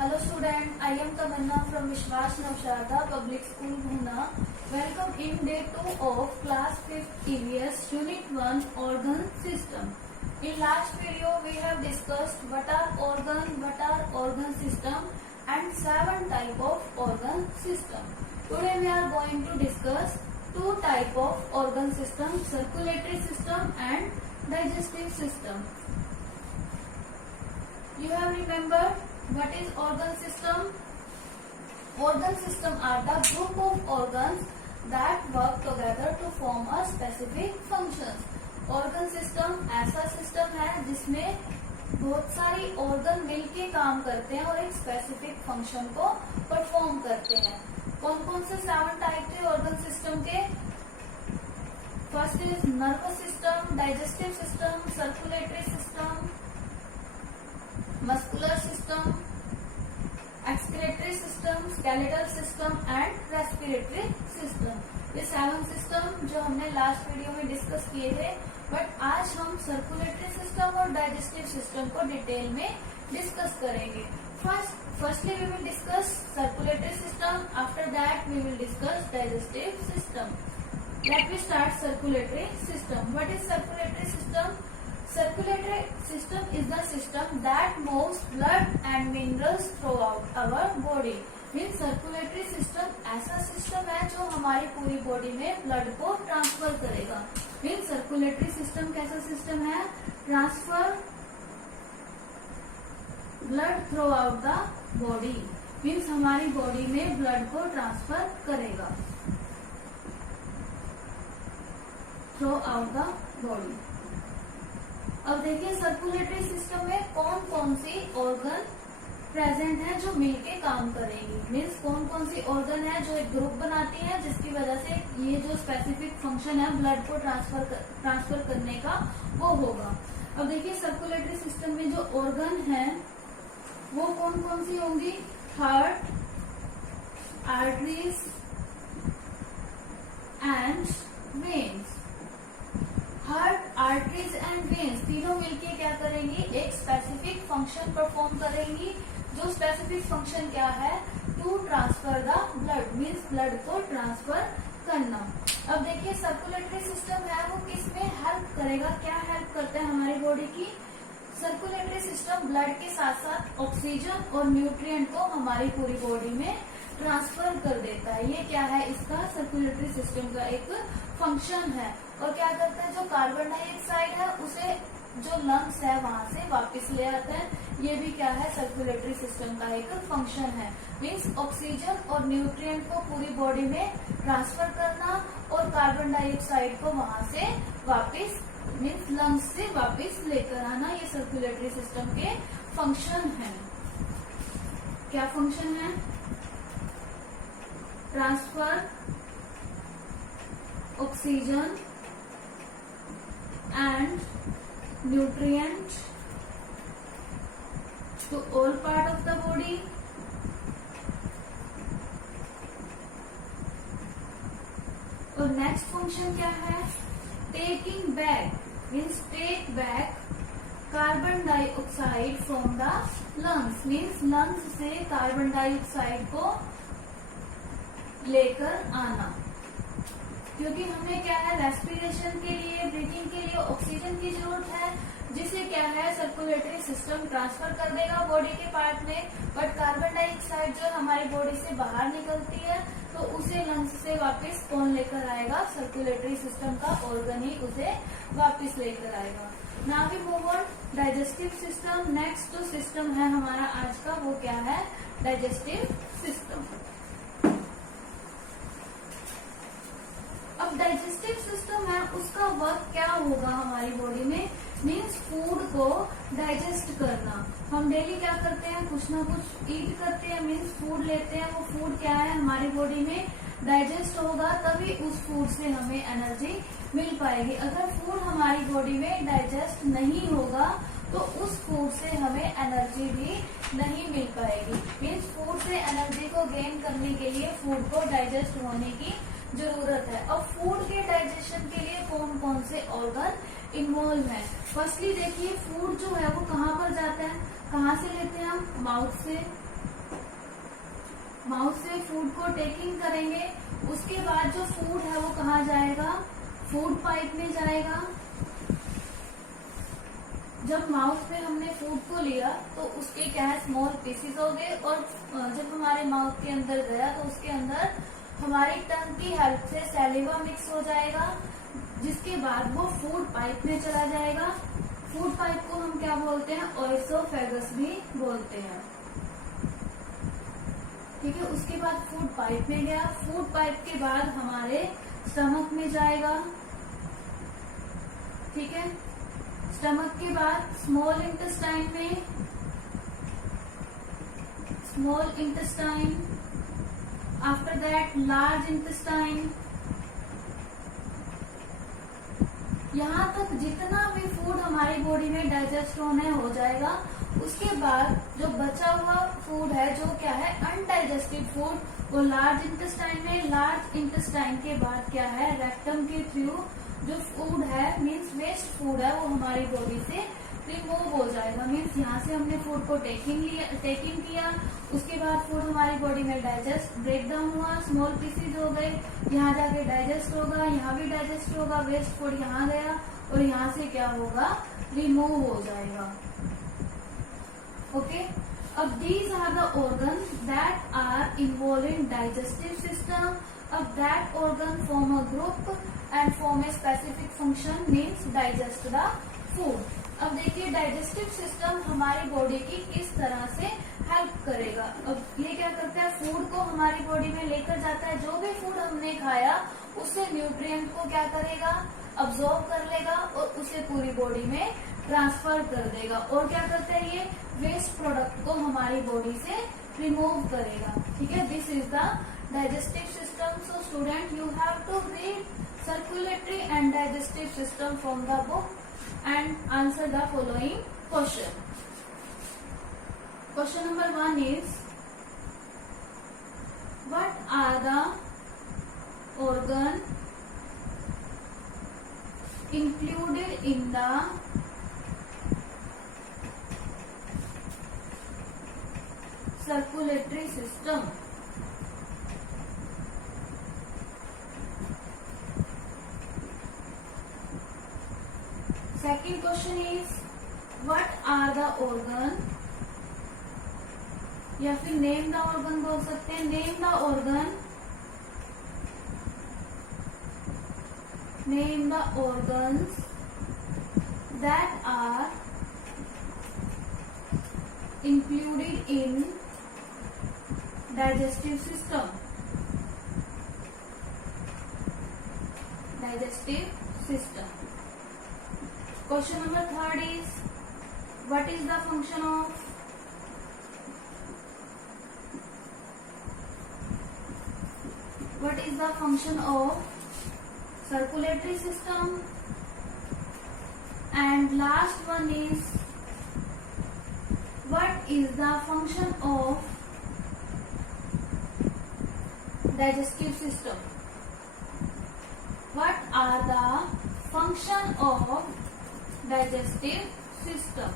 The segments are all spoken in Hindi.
Hello student, I am Tamanna from Vishwas Navshada Public School Bhuna. Welcome in day 2 of class 5th EVS Unit 1 Organ System. In last video we have discussed what are organ system and 7 type of organ system. Today we are going to discuss 2 type of organ system, circulatory system and digestive system. You have remembered what is organ system? Organ system are the group of organs that work together to form a specific functions. Organ system ऐसा सिस्टम है जिसमें बहुत सारी organ मिलके काम करते हैं और एक स्पेसिफिक फंक्शन को परफॉर्म करते हैं. कौन कौन से 7 टाइप थे organ system के? First is nervous system, digestive system, circulatory system, muscular system, excretory system, skeletal system and respiratory system. ये 7 सिस्टम जो हमने लास्ट वीडियो में डिस्कस किए थे, बट आज हम सर्कुलेटरी सिस्टम और डाइजेस्टिव सिस्टम को डिटेल में डिस्कस करेंगे. Firstly we will discuss circulatory system, after that we will discuss digestive system. Let me start circulatory system. What is circulatory system? Circulatory system is the system that moves blood and minerals throughout our body. Means circulatory system ऐसा सिस्टम है जो हमारी पूरी बॉडी में ब्लड को ट्रांसफर करेगा. Means circulatory system कैसा सिस्टम है? Transfer blood through out the body. Means हमारी बॉडी में ब्लड को ट्रांसफर करेगा थ्रू आउट द बॉडी. अब देखिए सर्कुलेटरी सिस्टम में कौन कौन सी ऑर्गन प्रेजेंट है जो मिलके काम करेंगी. मीन्स कौन कौन सी ऑर्गन है जो एक ग्रुप बनाती है जिसकी वजह से ये जो स्पेसिफिक फंक्शन है ब्लड को ट्रांसफर करने का वो होगा. अब देखिए सर्कुलेटरी सिस्टम में जो ऑर्गन है वो कौन कौन सी होंगी? Heart, arteries and veins. Heart, arteries and veins तीनों मिलके क्या करेंगी? एक स्पेसिफिक फंक्शन परफॉर्म करेंगी. जो स्पेसिफिक फंक्शन क्या है? To transfer the blood. Means blood को ट्रांसफर करना. अब देखिए सर्कुलेटरी सिस्टम है वो किसमें हेल्प करेगा? क्या हेल्प करता है हमारी बॉडी की? सर्कुलेटरी सिस्टम ब्लड के साथ साथ ऑक्सीजन और न्यूट्रिएंट को हमारी पूरी बॉडी में ट्रांसफर कर देता है. ये क्या है? इसका सर्कुलेटरी सिस्टम का एक फंक्शन है. और क्या करता है? जो कार्बन डाइऑक्साइड है उसे जो लंग्स है वहां से वापस ले आता है. ये भी क्या है? सर्कुलेटरी सिस्टम का एक फंक्शन है. मीन्स ऑक्सीजन और न्यूट्रिएंट को पूरी बॉडी में ट्रांसफर करना और कार्बन डाइऑक्साइड को वहां से वापस मीन्स लंग्स से वापस लेकर आना. ये सर्कुलेटरी सिस्टम के फंक्शन है. क्या फंक्शन है? Transfer oxygen and nutrient to all part of the body. और नेक्स्ट फंक्शन क्या है? Taking back. Means take back carbon dioxide from the lungs. Means lungs से कार्बन डाइऑक्साइड को लेकर आना. क्योंकि हमें क्या है? रेस्पिरेशन के लिए, ब्रीथिंग के लिए ऑक्सीजन की जरूरत है, जिसे क्या है? सर्कुलेटरी सिस्टम ट्रांसफर कर देगा बॉडी के पार्ट में. बट कार्बन डाइऑक्साइड जो हमारी बॉडी से बाहर निकलती है तो उसे लंग्स से वापस कौन लेकर आएगा? सर्कुलेटरी सिस्टम का ऑर्गन ही उसे वापस लेकर आएगा. Now we move on digestive system. Next जो सिस्टम है हमारा आज का वो क्या है? Digestive system. अब डाइजेस्टिव सिस्टम है उसका वर्क क्या होगा हमारी बॉडी में? मीन्स फूड को डाइजेस्ट करना. हम डेली क्या करते हैं? कुछ ना कुछ ईट करते हैं. मीन्स फूड लेते हैं. वो फूड क्या है? हमारी बॉडी में डाइजेस्ट होगा तभी उस फूड से हमें एनर्जी मिल पाएगी. अगर फूड हमारी बॉडी में डाइजेस्ट नहीं होगा तो उस फूड से हमें एनर्जी भी नहीं मिल पाएगी. मीन्स फूड से एनर्जी को गेन करने के लिए फूड को डाइजेस्ट होने की जरूरत है. अब फूड के डाइजेशन के लिए कौन कौन से ऑर्गन इन्वॉल्व है? फर्स्टली देखिए फूड जो है वो कहाँ पर जाता है? कहाँ से लेते हैं हम? माउथ से. माउथ से फूड को टेकिंग करेंगे। उसके बाद जो फूड है वो कहाँ जाएगा, फूड पाइप में जाएगा। जब माउथ में हमने फूड को लिया तो उसके क्या है, स्मॉल पीसेस हो गए, और जब हमारे माउथ के अंदर गया तो उसके अंदर हमारी टंग की हेल्प से सैलिवा मिक्स हो जाएगा, जिसके बाद वो फूड पाइप में चला जाएगा। फूड पाइप को हम क्या बोलते हैं, ओएसोफेगस भी बोलते हैं। ठीक है, उसके बाद फूड पाइप में गया। फूड पाइप के बाद हमारे स्टमक में जाएगा। ठीक है, स्टमक के बाद स्मॉल इंटेस्टाइन में, small intestine, after that large intestine. यहाँ तक जितना भी फूड हमारी बॉडी में डाइजेस्ट होने हो जाएगा। उसके बाद जो बचा हुआ फूड है, जो क्या है, अनडाइजेस्टेड फूड, वो लार्ज इंटेस्टाइन में। लार्ज इंटेस्टाइन के बाद क्या है, रेक्टम के थ्रू जो फूड है, मीन्स वेस्ट फूड है, वो हमारी बॉडी से रिमूव हो जाएगा। मीन्स यहाँ से हमने फूड को टेकिंग किया, उसके बाद फूड हमारी बॉडी में डाइजेस्ट, ब्रेक डाउन हुआ, स्मॉल पीसेज हो गए, यहाँ जाके डाइजेस्ट होगा, यहाँ भी डाइजेस्ट होगा, वेस्ट फूड यहाँ गया, और यहाँ से क्या होगा, रिमूव हो जाएगा। ओके, अब these are the organs that are involved in digestive system. अब that organ form a group and form a specific function, means digest the food. अब देखिए डाइजेस्टिव सिस्टम हमारी बॉडी की किस तरह से हेल्प करेगा। अब ये क्या करता है, फूड को हमारी बॉडी में लेकर जाता है। जो भी फूड हमने खाया उससे न्यूट्रिएंट को क्या करेगा, अब्सॉर्ब कर लेगा और उसे पूरी बॉडी में ट्रांसफर कर देगा। और क्या करता है, ये वेस्ट प्रोडक्ट को हमारी बॉडी से रिमूव करेगा। ठीक है, this is the digestive system. So student, you have to read circulatory and digestive system from the book and answer the following question. Question number 1 is, what are the organ included in the circulatory system? Second question is, what are the organ, या फिर नेम द ऑर्गन बोल सकते हैं। Name the organ, name the organs that are included in digestive system. Digestive system. Question number 3 is, what is the function of, what is the function of circulatory system? And last one is, what is the function of digestive system? What are the function of digestive system?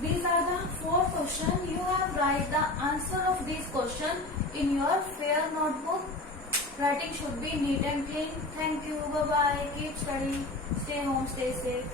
These are the 4 questions. You have write the answer of these questions in your fair notebook. Writing should be neat and clean. Thank you. Bye bye. Keep studying. Stay home. Stay safe.